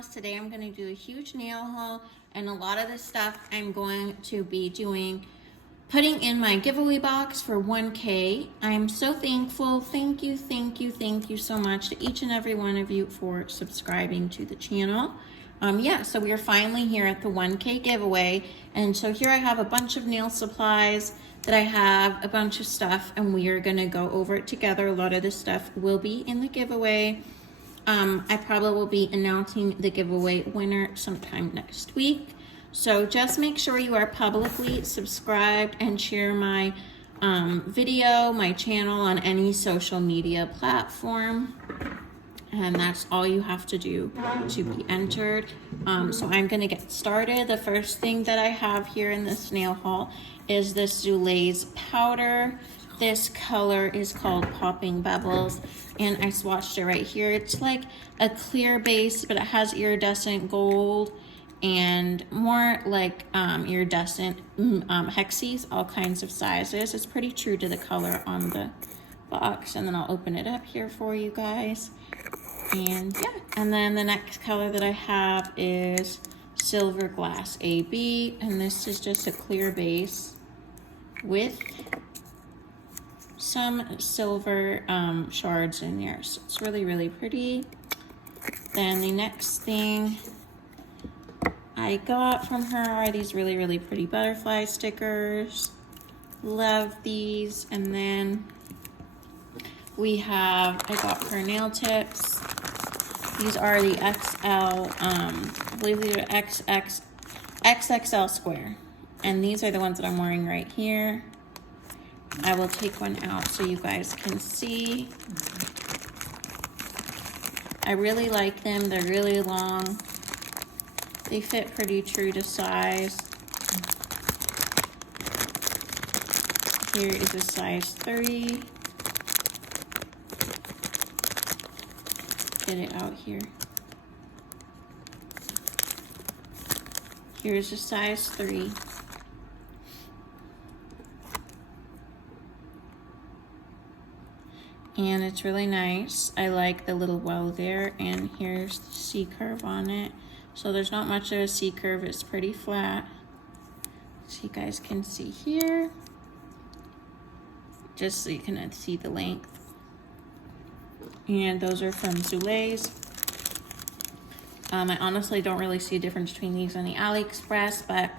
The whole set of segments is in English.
nails. Today I'm going to do a huge nail haul, and a lot of this stuff I'm going to be putting in my giveaway box for 1K. I'm so thankful. Thank you so much to each and every one of you for subscribing to the channel. So we are finally here at the 1K giveaway, and so here I have a bunch of nail supplies that I have, a bunch of stuff, and we are gonna go over it together. A lot of this stuff will be in the giveaway. I probably will be announcing the giveaway winner sometime next week. So just make sure you are publicly subscribed and share my video, my channel on any social media platform. And that's all you have to do to be entered. So I'm gonna get started. The first thing that I have here in this nail haul is this Zuley's powder. This color is called Popping Bubbles, and I swatched it right here. It's like a clear base, but it has iridescent gold and more like iridescent hexes, all kinds of sizes. It's pretty true to the color on the box, and then I'll open it up here for you guys. And yeah, and then the next color that I have is Silver Glass AB, and this is just a clear base with some silver shards in there. So it's really pretty. Then the next thing I got from her are these really pretty butterfly stickers. Love these. And then I got her nail tips. These are the XL, I believe these are XXL square. And these are the ones that I'm wearing right here. I will take one out so you guys can see. I really like them. They're really long. They fit pretty true to size. Here is a size 30. Get it out here. Here's a size 3. And it's really nice. I like the little well there, and here's the C curve on it. So there's not much of a C curve, it's pretty flat. So you guys can see here, just so you can see the length. And those are from Zuley's. I honestly don't really see a difference between these and the AliExpress, but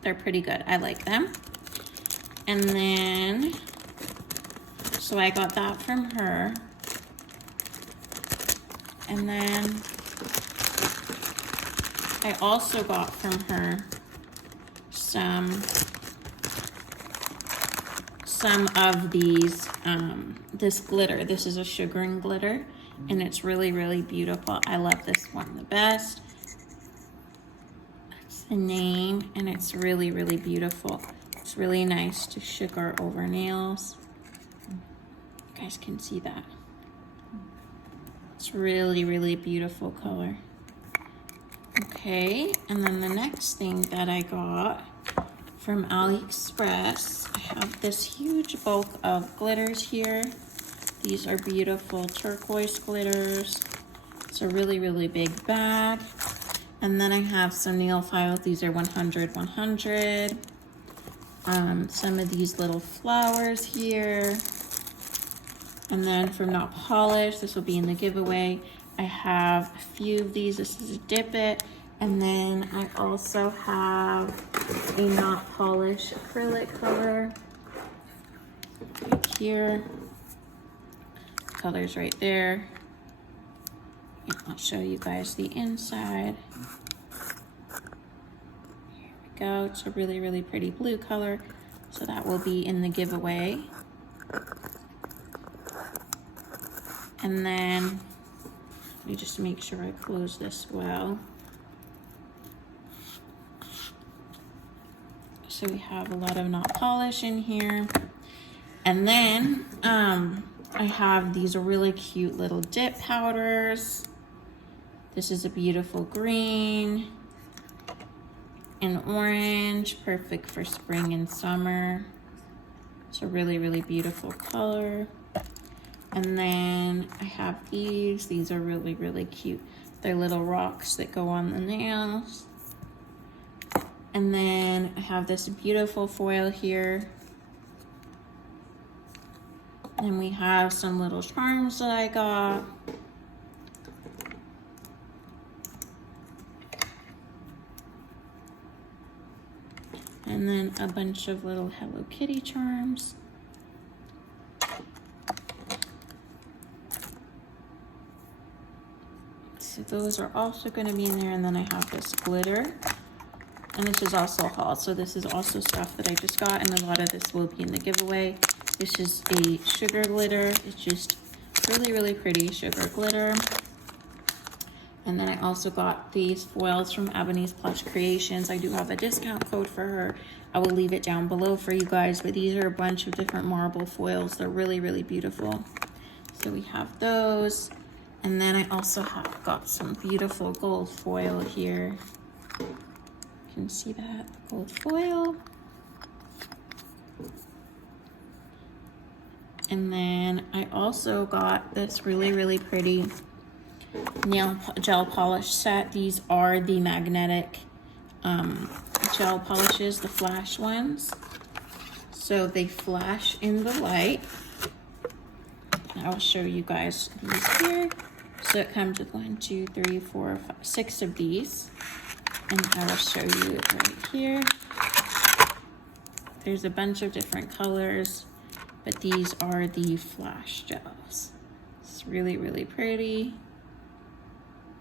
they're pretty good. I like them. And then, so I got that from her. And then I also got from her some of these, this glitter. This is a sugaring glitter, and it's really beautiful. I love this one the best. That's the name, and it's really beautiful. It's really nice to sugar over nails. You guys can see that. It's really beautiful color. Okay, and then the next thing that I got from AliExpress, I have this huge bulk of glitters here. These are beautiful turquoise glitters. It's a really big bag. And then I have some nail files. These are 100. Some of these little flowers here. And then from Not Polished, this will be in the giveaway, I have a few of these. This is a Dip It. And then I also have a Not Polished acrylic color right here. Colors right there. And I'll show you guys the inside. Here we go. It's a really pretty blue color. So that will be in the giveaway. And then, let me just make sure I close this well. So we have a lot of Not Polish in here. And then I have these really cute little dip powders. This is a beautiful green and orange, perfect for spring and summer. It's a really beautiful color. And then I have these. These are really cute. They're little rocks that go on the nails. And then I have this beautiful foil here. And we have some little charms that I got. And then a bunch of little Hello Kitty charms. So those are also going to be in there. And then I have this glitter. And this is also a haul. So this is also stuff that I just got. And a lot of this will be in the giveaway. This is a sugar glitter. It's just really, really pretty sugar glitter. And then I also got these foils from Ebony's Plush Creations. I do have a discount code for her. I will leave it down below for you guys. But these are a bunch of different marble foils. They're really, really beautiful. So we have those. And then I also have got some beautiful gold foil here. You can see that gold foil. And then I also got this really, really pretty nail gel polish set. These are the magnetic gel polishes, the flash ones. So they flash in the light. I will show you guys these here. So it comes with 1, 2, 3, 4, 5, 6 of these. And I will show you right here. There's a bunch of different colors, but these are the flash gels. It's really, really pretty.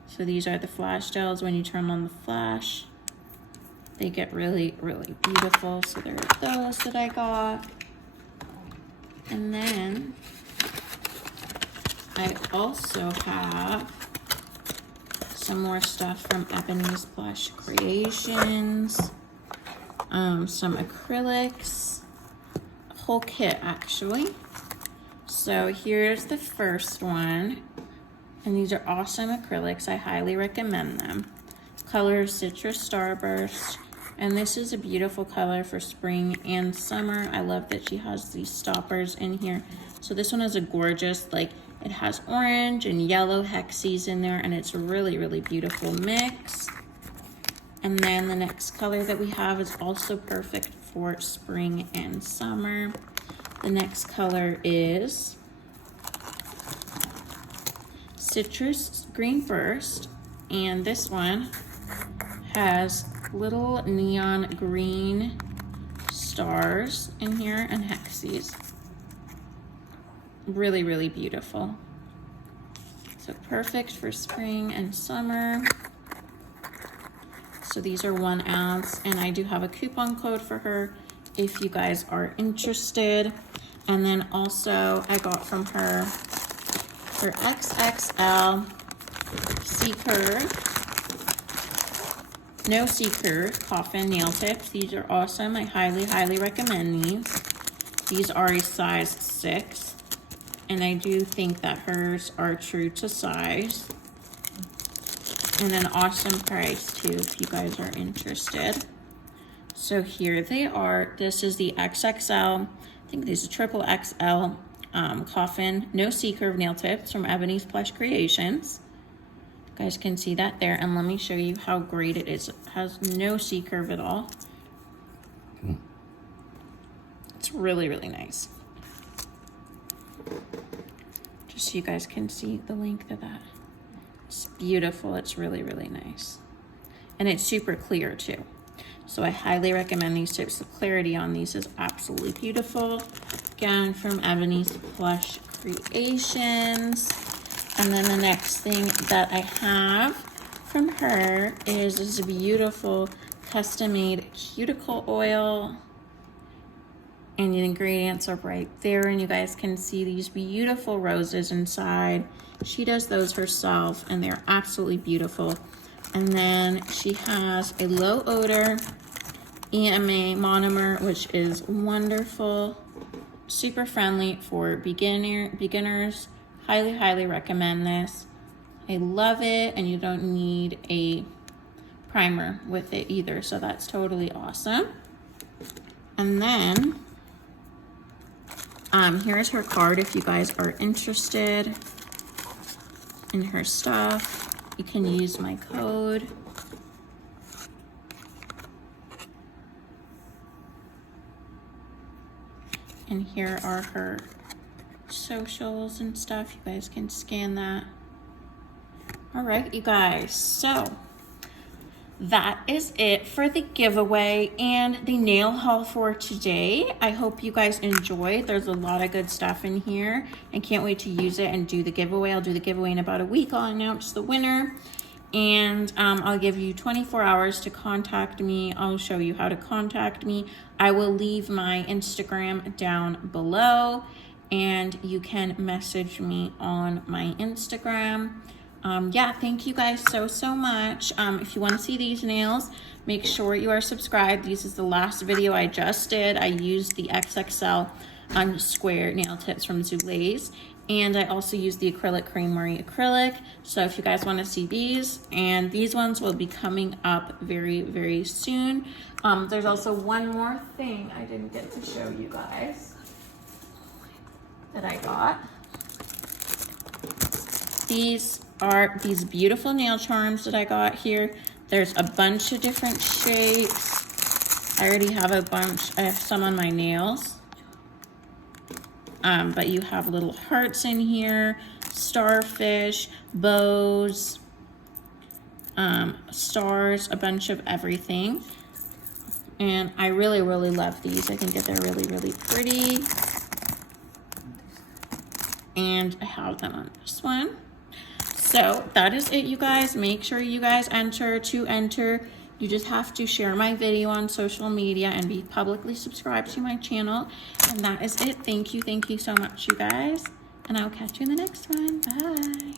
So these are the flash gels. When you turn on the flash, they get really, really beautiful. So there are those that I got. And then I also have some more stuff from Ebony's Plush Creations, some acrylics, a whole kit actually. So here's the first one, and these are awesome acrylics. I highly recommend them. Color Citrus Starburst, and this is a beautiful color for spring and summer. I love that she has these stoppers in here. So this one is a gorgeous, like, it has orange and yellow hexes in there, and it's a really, really beautiful mix. And then the next color that we have is also perfect for spring and summer. The next color is Citrus Green Burst, and this one has little neon green stars in here and hexes. Really, really beautiful. So perfect for spring and summer. So these are 1 ounce, and I do have a coupon code for her if you guys are interested. And then also I got from her XXL No C-curve Coffin nail tips. These are awesome. I highly, highly recommend these. These are a size 6. And I do think that hers are true to size. And an awesome price too, if you guys are interested. So here they are. This is the XXL, I think these are triple XL Coffin No C-curve nail tips from Ebony's Plush Creations. You guys can see that there. And let me show you how great it is. It has no C-curve at all. It's really, really nice. Just so you guys can see the length of that. It's beautiful. It's really, really nice. And it's super clear too. So I highly recommend these tips. The clarity on these is absolutely beautiful. Again, from Ebony's Plush Creations. And then the next thing that I have from her is this beautiful custom-made cuticle oil. And the ingredients are right there, and you guys can see these beautiful roses inside. She does those herself, and they're absolutely beautiful. And then she has a low odor EMA monomer, which is wonderful, super friendly for beginners. Highly, highly recommend this. I love it, and you don't need a primer with it either, so that's totally awesome. And then here's her card if you guys are interested in her stuff. you can use my code. And here are her socials and stuff. You guys can scan that. All right, you guys, so that is it for the giveaway and the nail haul for today. I hope you guys enjoyed. There's a lot of good stuff in here and can't wait to use it and do the giveaway. I'll do the giveaway in about a week. I'll announce the winner and I'll give you 24 hours to contact me. I'll show you how to contact me. I will leave my Instagram down below and you can message me on my Instagram. Yeah, thank you guys so much. If you want to see these nails, make sure you are subscribed. This is the last video I just did. I used the XXL square nail tips from Zulays, and I also used the acrylic creamery acrylic. So if you guys want to see these, and these ones will be coming up very soon. There's also one more thing I didn't get to show you guys that I got. These are these beautiful nail charms that I got here. There's a bunch of different shapes. I already have a bunch. I have some on my nails. But you have little hearts in here, starfish, bows, stars, a bunch of everything. And I really love these. I think that they're really pretty. And I have them on this one. So that is it, you guys. Make sure you guys enter. To enter, you just have to share my video on social media and be publicly subscribed to my channel. And that is it. Thank you so much, you guys. And I'll catch you in the next one. Bye.